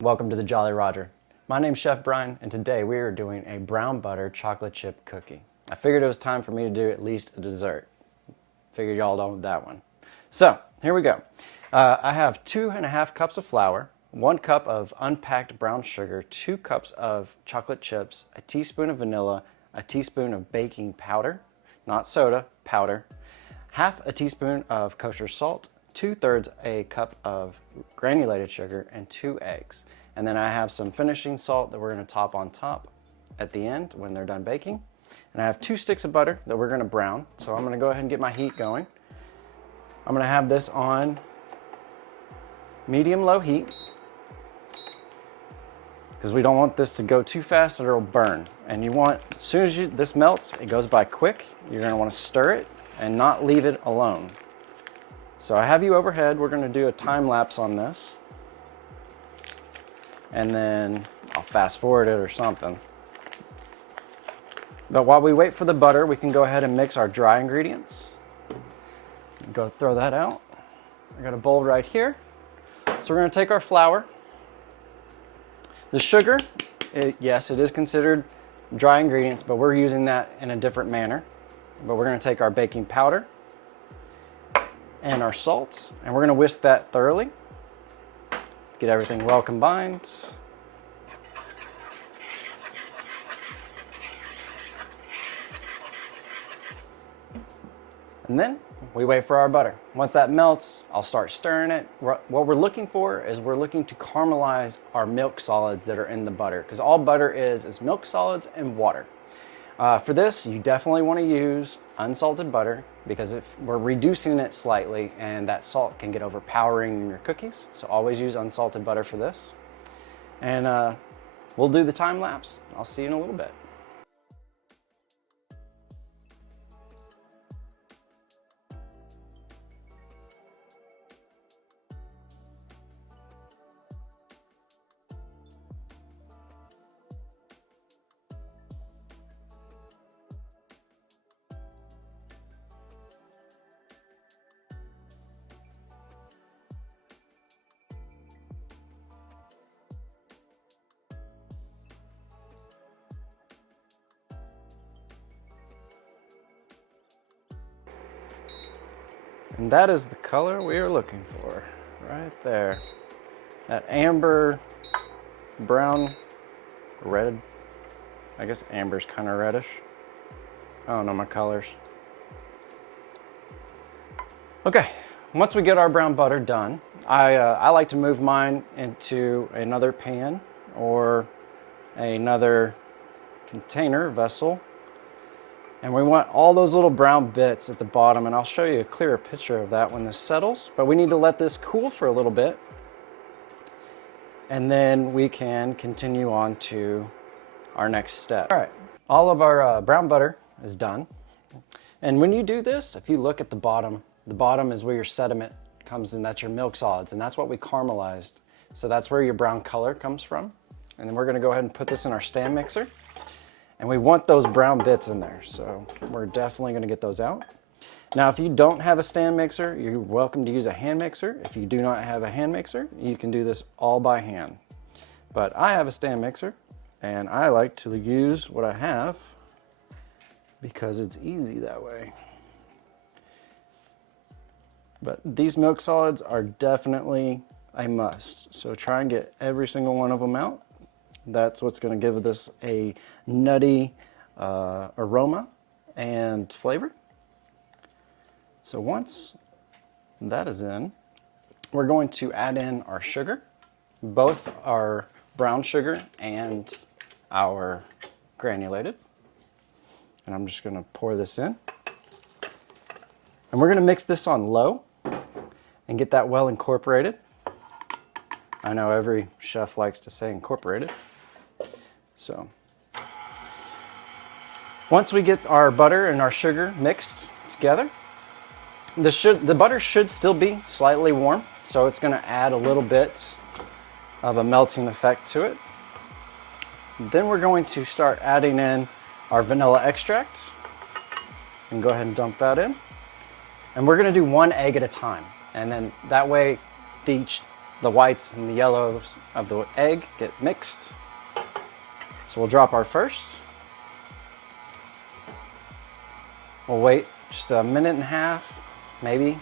Welcome to the Jolly Roger. My name's Chef Brian, and today we are doing a brown butter chocolate chip cookie. I figured it was time for me to do at least a dessert. Figured y'all don't want that one. So, here we go. I have 2.5 cups of flour, 1 cup of unpacked brown sugar, 2 cups of chocolate chips, a teaspoon of vanilla, a teaspoon of baking powder, not soda, powder, half a teaspoon of kosher salt, 2/3 a cup of granulated sugar, and 2 eggs. And then I have some finishing salt that we're going to top on top at the end when they're done baking. And I have 2 sticks of butter that we're going to brown. So I'm going to go ahead and get my heat going. I'm going to have this on medium-low heat because we don't want this to go too fast or it'll burn. And you want, as soon as this melts, it goes by quick. You're going to want to stir it and not leave it alone. So I have you overhead. We're going to do a time lapse on this. And then I'll fast forward it or something. But while we wait for the butter, we can go ahead and mix our dry ingredients. Go throw that out. I got a bowl right here. So we're going to take our flour. The sugar, yes, it is considered dry ingredients, but we're using that in a different manner. But we're going to take our baking powder and our salt, and we're going to whisk that thoroughly. Get everything well combined. And then we wait for our butter. Once that melts, I'll start stirring it. What we're looking for is we're looking to caramelize our milk solids that are in the butter, because all butter is milk solids and water. For this, you definitely want to use unsalted butter because if we're reducing it slightly and that salt can get overpowering in your cookies. So always use unsalted butter for this. And we'll do the time lapse. I'll see you in a little bit. And that is the color we are looking for, right there. That amber, brown, red. I guess amber's kind of reddish. I don't know my colors. Okay, once we get our brown butter done, I like to move mine into another pan or another container vessel. And we want all those little brown bits at the bottom, and I'll show you a clearer picture of that when this settles. But we need to let this cool for a little bit, and then we can continue on to our next step. All right, all of our brown butter is done. And when you do this, if you look at the bottom is where your sediment comes in. That's your milk solids, and that's what we caramelized. So that's where your brown color comes from. And then we're gonna go ahead and put this in our stand mixer. And we want those brown bits in there, so we're definitely gonna get those out. Now, if you don't have a stand mixer, you're welcome to use a hand mixer. If you do not have a hand mixer, you can do this all by hand. But I have a stand mixer, and I like to use what I have because it's easy that way. But these milk solids are definitely a must, so try and get every single one of them out. That's what's going to give this a nutty aroma and flavor. So once that is in, we're going to add in our sugar, both our brown sugar and our granulated. And I'm just going to pour this in. And we're going to mix this on low and get that well incorporated. I know every chef likes to say incorporated. So once we get our butter and our sugar mixed together, the butter should still be slightly warm, so it's going to add a little bit of a melting effect to it. Then we're going to start adding in our vanilla extract, and go ahead and dump that in. And we're going to do 1 egg at a time, and then that way each the whites and the yellows of the egg get mixed. So we'll drop our first. We'll wait just a minute and a half, maybe.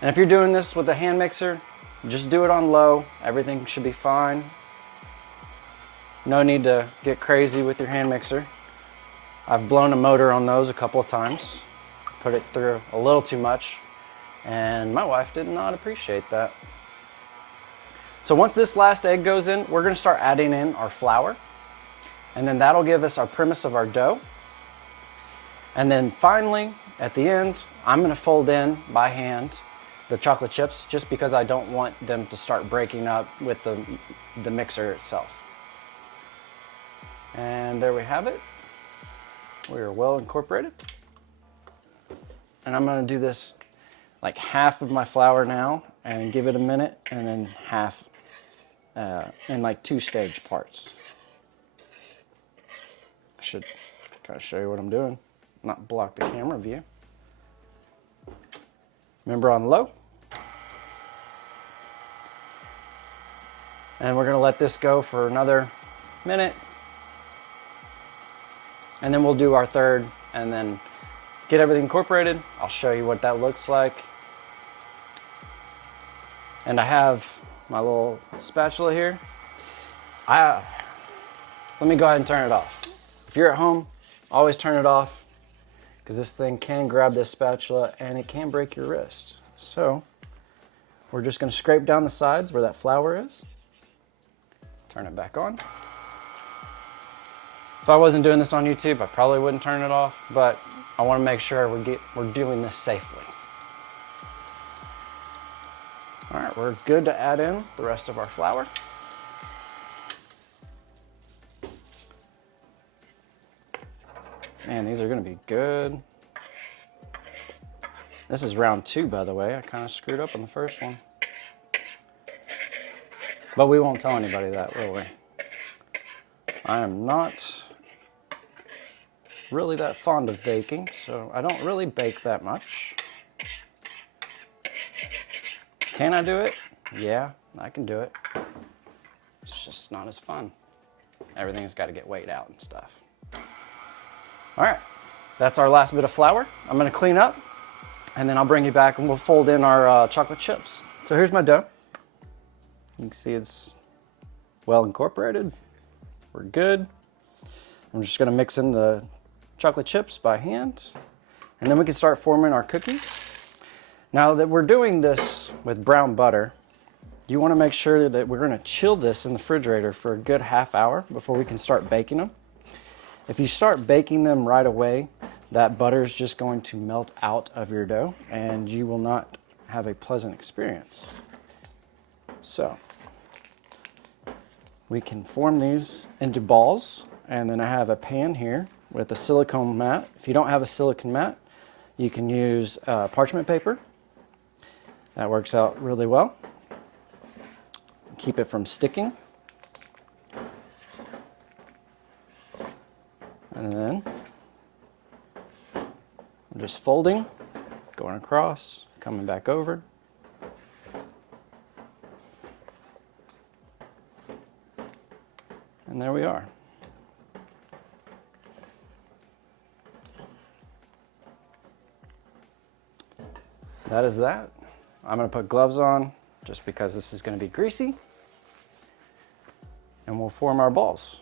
And if you're doing this with a hand mixer, just do it on low. Everything should be fine. No need to get crazy with your hand mixer. I've blown a motor on those a couple of times. Put it through a little too much, and my wife did not appreciate that. So once this last egg goes in, we're gonna start adding in our flour, and then that'll give us our premise of our dough. And then finally, at the end, I'm gonna fold in by hand the chocolate chips, just because I don't want them to start breaking up with the mixer itself. And there we have it. We are well incorporated. And I'm gonna do this like half of my flour now and give it a minute, and then half in like 2-stage parts. I should kind of show you what I'm doing, not block the camera view. Remember, on low. And we're gonna let this go for another minute. And then we'll do our third and then get everything incorporated. I'll show you what that looks like. And I have my little spatula here. Let me go ahead and turn it off. If you're at home, always turn it off, because this thing can grab this spatula and it can break your wrist. So we're just gonna scrape down the sides where that flour is. Turn it back on. If I wasn't doing this on YouTube, I probably wouldn't turn it off, but I want to make sure we're doing this safely. All right, we're good to add in the rest of our flour. Man, these are going to be good. This is round 2, by the way. I kind of screwed up on the first one. But we won't tell anybody that, will we? I am not really that fond of baking, so I don't really bake that much. Can I do it? Yeah, I can do it. It's just not as fun. Everything's got to get weighed out and stuff. All right, that's our last bit of flour. I'm gonna clean up, and then I'll bring you back and we'll fold in our chocolate chips. So here's my dough. You can see it's well incorporated. We're good. I'm just gonna mix in the chocolate chips by hand, and then we can start forming our cookies. Now that we're doing this with brown butter, you wanna make sure that we're gonna chill this in the refrigerator for a good half hour before we can start baking them. If you start baking them right away, that butter is just going to melt out of your dough and you will not have a pleasant experience. So we can form these into balls, and then I have a pan here with a silicone mat. If you don't have a silicone mat, you can use parchment paper. That works out really well. Keep it from sticking. And then I'm just folding, going across, coming back over. And there we are. That is that. I'm gonna put gloves on just because this is gonna be greasy. And we'll form our balls.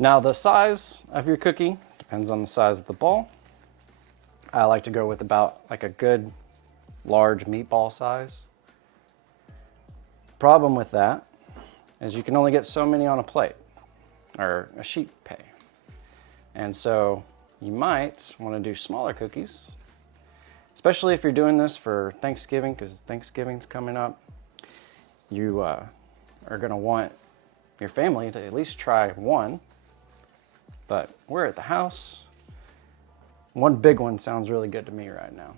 Now the size of your cookie depends on the size of the ball. I like to go with about like a good large meatball size. Problem with that is you can only get so many on a plate or a sheet pay. And so you might want to do smaller cookies, especially if you're doing this for Thanksgiving, because Thanksgiving's coming up. You are going to want your family to at least try one, but we're at the house. One big one sounds really good to me right now,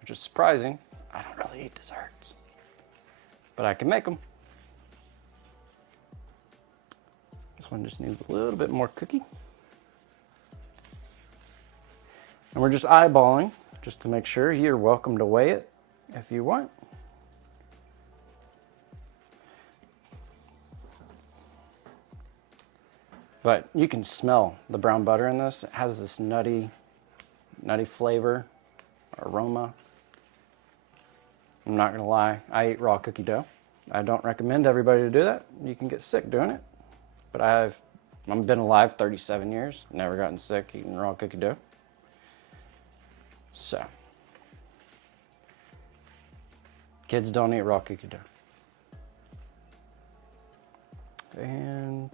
which is surprising. I don't really eat desserts, but I can make them. This one just needs a little bit more cookie. And we're just eyeballing just to make sure. You're welcome to weigh it if you want. But you can smell the brown butter in this. It has this nutty flavor, aroma. I'm not gonna lie, I eat raw cookie dough. I don't recommend everybody to do that. You can get sick doing it. But I've been alive 37 years, never gotten sick eating raw cookie dough. So, kids don't eat raw cookie dough. And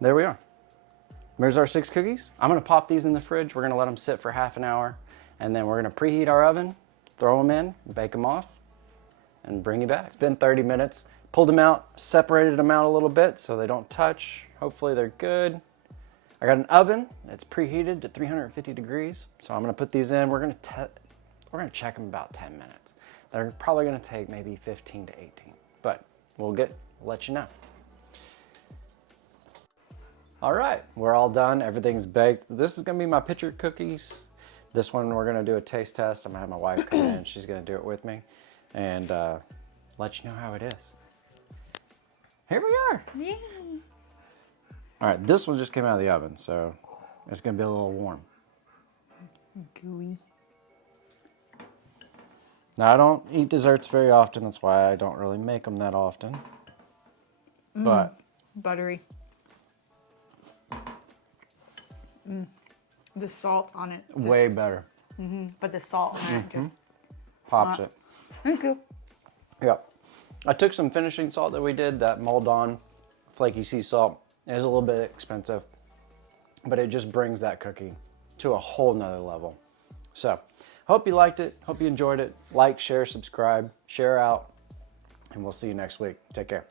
there we are. There's our 6 cookies. I'm gonna pop these in the fridge. We're gonna let them sit for half an hour, and then we're gonna preheat our oven, throw them in, bake them off, and bring you back. It's been 30 minutes. Pulled them out, separated them out a little bit so they don't touch. Hopefully they're good. I got an oven that's preheated to 350 degrees. So I'm gonna put these in. We're gonna check them about 10 minutes. They're probably gonna take maybe 15 to 18, but we'll let you know. All right, we're all done. Everything's baked. This is gonna be my pitcher cookies. This one, we're gonna do a taste test. I'm gonna have my wife come in. She's gonna do it with me and let you know how it is. Here we are. Yay. All right, this one just came out of the oven, so it's gonna be a little warm. Gooey. Now, I don't eat desserts very often. That's why I don't really make them that often. But Buttery. The salt on it. Way better. But the salt on it just Pops it. Thank you. Yeah. I took some finishing salt that we did, that Maldon flaky sea salt. It is a little bit expensive, but it just brings that cookie to a whole nother level. So, hope you liked it. Hope you enjoyed it. Like, share, subscribe, share out, and we'll see you next week. Take care.